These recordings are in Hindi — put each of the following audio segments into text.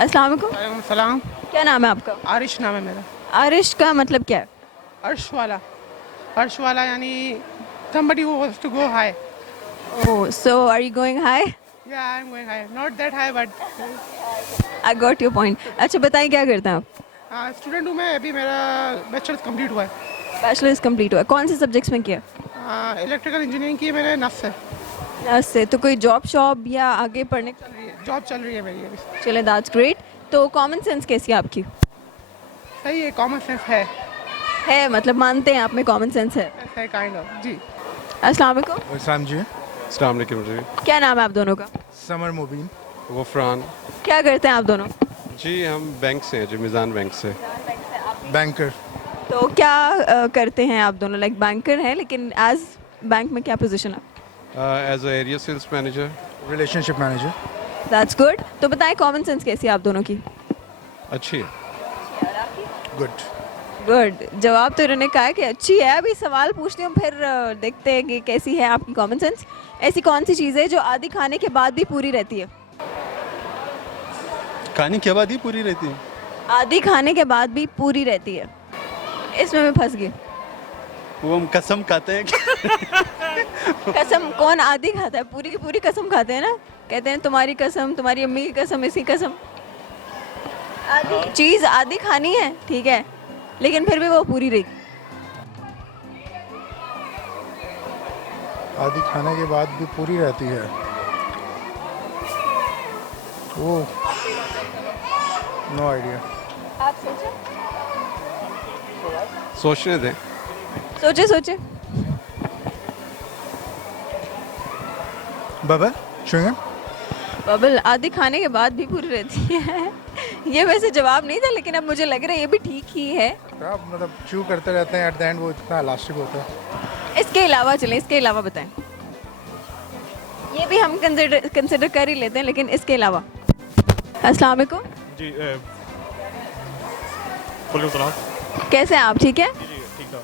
अस्सलाम वालेकुम। वालेकुम सलाम। क्या नाम है आपका? आरिश नाम है मेरा। आरिश का मतलब क्या है? अर्श वाला यानी somebody who wants to go high. Oh, so are you going high? Yeah, I'm going high. Not that high, but I got your point. अच्छा बताइए क्या करते हैं आप? स्टूडेंट हूँ मैं। अभी मेरा बैचलर्स कंप्लीट हुआ है। बैचलर्स कंप्लीट हुआ है, कौन से सब्जेक्ट्स में किया? इलेक्ट्रिकल इंजीनियरिंग की है मैंने नस से। नर्स से। तो कोई जॉब शॉप या आगे पढ़ने? जॉब चल रही है मेरी अभी। चले, दैट्स ग्रेट। तो कॉमन सेंस कैसी है आपकी? सही है, कॉमन सेंस है। है मतलब मानते हैं आप में कॉमन सेंस है? है काइंड ऑफ जी। अस्सलाम वालेकुम। इस्लाम जी। अस्सलाम वालेकुम जी। क्या नाम है आप दोनों का? समर मुबीन। गफरान। क्या करते हैं आप दोनों? जी हम बैंक से हैं जी, मिज़ान बैंक से। बैंकर। तो क्या करते हैं आप दोनों? लाइक बैंकर हैं, लेकिन एज बैंक में क्या पोजीशन है? As a area sales manager. Relationship manager. That's good. तो बताएं कॉमन सेंस कैसी है आप दोनों की? अच्छी है। गुड। गुड। जवाब तो इन्होंने कहा है कि अच्छी है। अभी सवाल पूछती हूँ, फिर देखते हैं कि कैसी है आपकी कॉमन सेंस। ऐसी कौन सी चीज़ है जो आधी खाने के बाद भी पूरी रहती है? खाने के बाद ही पूरी रहती है। आधी खाने के बाद भी पूरी रहती है। इसमें मैं फंस गई। वो हम कसम खाते हैं कि कसम कौन आधी खाता है? पूरी की पूरी कसम खाते हैं ना। कहते हैं तुम्हारी कसम, तुम्हारी अम्मी की कसम, इसी कसम। आधी चीज़ आधी खानी है, ठीक है, लेकिन फिर भी वो पूरी रहेगी। आधी खाने के बाद भी पूरी रहती है। वो नो आइडिया। आप सोचें। सोचने दें। सोचे सोचे। Bubble chewing gum. बबल आधी खाने के बाद भी पूरी रहती है। ये वैसे जवाब नहीं था, लेकिन अब मुझे लग रहा है ये भी ठीक ही है। आप मतलब च्यू करते रहते हैं, एट द एंड वो इतना इलास्टिक होता है। इसके अलावा चलें, इसके अलावा बताएं। ये भी हम कंसिडर कर ही लेते हैं, लेकिन इसके अलावा। अस्सलाम वालेकुम। जी वालेकुम सलाम। कैसे हैं आप? ठीक है। जी जी ठीक ठाक।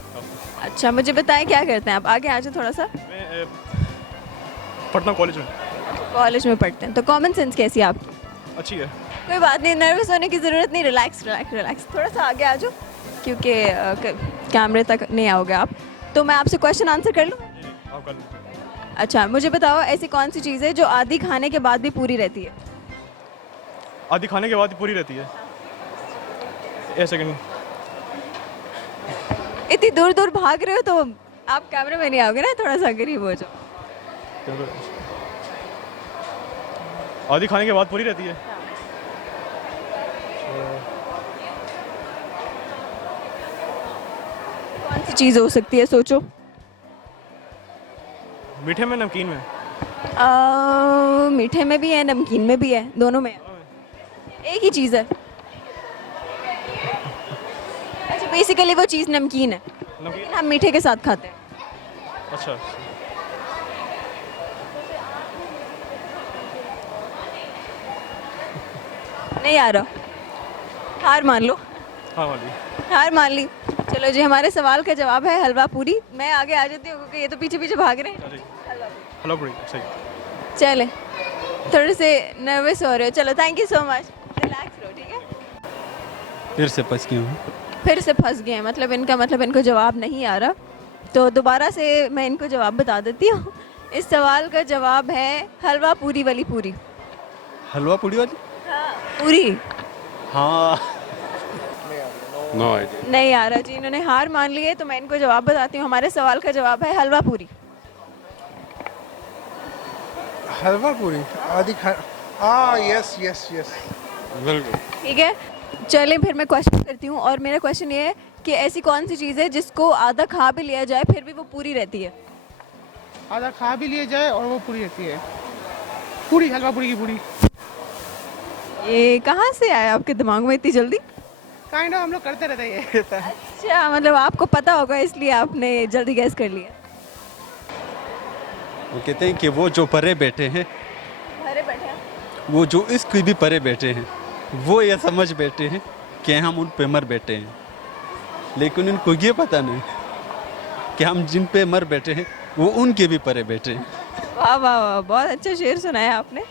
अच्छा मुझे बताएं क्या करते हैं आप? आगे आ जाओ थोड़ा सा। मैं पढ़ता हूँ कॉलेज में। कॉलेज में पढ़ते हैं। तो कॉमन सेंस कैसी है आपकी? अच्छी है। कोई बात नहीं, नर्वस होने की ज़रूरत नहीं। Relax relax relax. थोड़ा सा आगे आ जाओ, क्योंकि कैमरे तक नहीं आओगे आप। तो मैं आपसे क्वेश्चन आंसर कर लूँ? जी जी आप कर लीजिए। अच्छा मुझे बताओ, ऐसी कौन सी चीज़ है जो आधी खाने के बाद भी पूरी रहती है? आधी खाने के बाद ही पूरी रहती है। एक सेकंड। इतनी दूर दूर भाग रहे हो तो आप कैमरे में नहीं आओगे ना, थोड़ा सा करीब हो जाओ। आधी खाने के बाद पूरी रहती है। कौन सी चीज़ हो सकती है? सोचो। मीठे में नमकीन में। मीठे में भी है, नमकीन में भी है, दोनों में है। एक ही चीज़ है। अच्छा बेसिकली वो चीज़ नमकीन है, नमकीन। लेकिन हम मीठे के साथ खाते हैं। अच्छा नहीं आ रहा? हार मान लो। हाँ वाली। हार मान ली। चलो जी, हमारे सवाल का जवाब है हलवा पूरी। मैं आगे आ जाती हूँ क्योंकि ये तो पीछे पीछे भाग रहे हैं। जी हेलो पूरी सही। चले, थोड़े से नर्वस हो रहे हो। चलो thank you so much. Relax रहो, ठीक है। फिर से फंस गई हूँ। फिर से फंस गए हैं, मतलब इनका मतलब इनको जवाब नहीं आ रहा। तो दोबारा से मैं इनको जवाब बता देती हूँ। इस सवाल का जवाब है हलवा पूरी वाली पूरी। हलवा पूड़ी वाली। पूरी हाँ। No idea. नहीं आ रहा जी, इन्होंने हार मान ली है। तो मैं इनको जवाब बताती हूँ। हमारे सवाल का जवाब है हलवा पूरी। हलवा पूरी आधी खा। Yes yes yes. बिल्कुल। ठीक है, चलें फिर मैं क्वेश्चन करती हूँ। और मेरा क्वेश्चन ये है कि ऐसी कौन सी चीज़ है जिसको आधा खा भी लिया जाए फिर भी वो पूरी रहती है? आधा खा भी लिए जाए और वो पूरी रहती है। पूरी, हलवा पूरी की पूरी। ये कहाँ से आया आपके दिमाग में इतनी जल्दी? काइंड ऑफ हम लोग करते रहते हैं ये। अच्छा मतलब आपको पता होगा इसलिए आपने जल्दी गैस कर लिया। वो कहते हैं कि वो जो परे बैठे हैं, अरे बैठे हैं। वो जो इसकी भी परे बैठे हैं, वो ये समझ बैठे हैं कि हम उन पे मर बैठे हैं, लेकिन उनको ये पता नहीं कि हम जिन पे मर बैठे हैं वो उनके भी परे बैठे हैं। वाह वाह वाह, बहुत अच्छा शेर सुनाया आपने।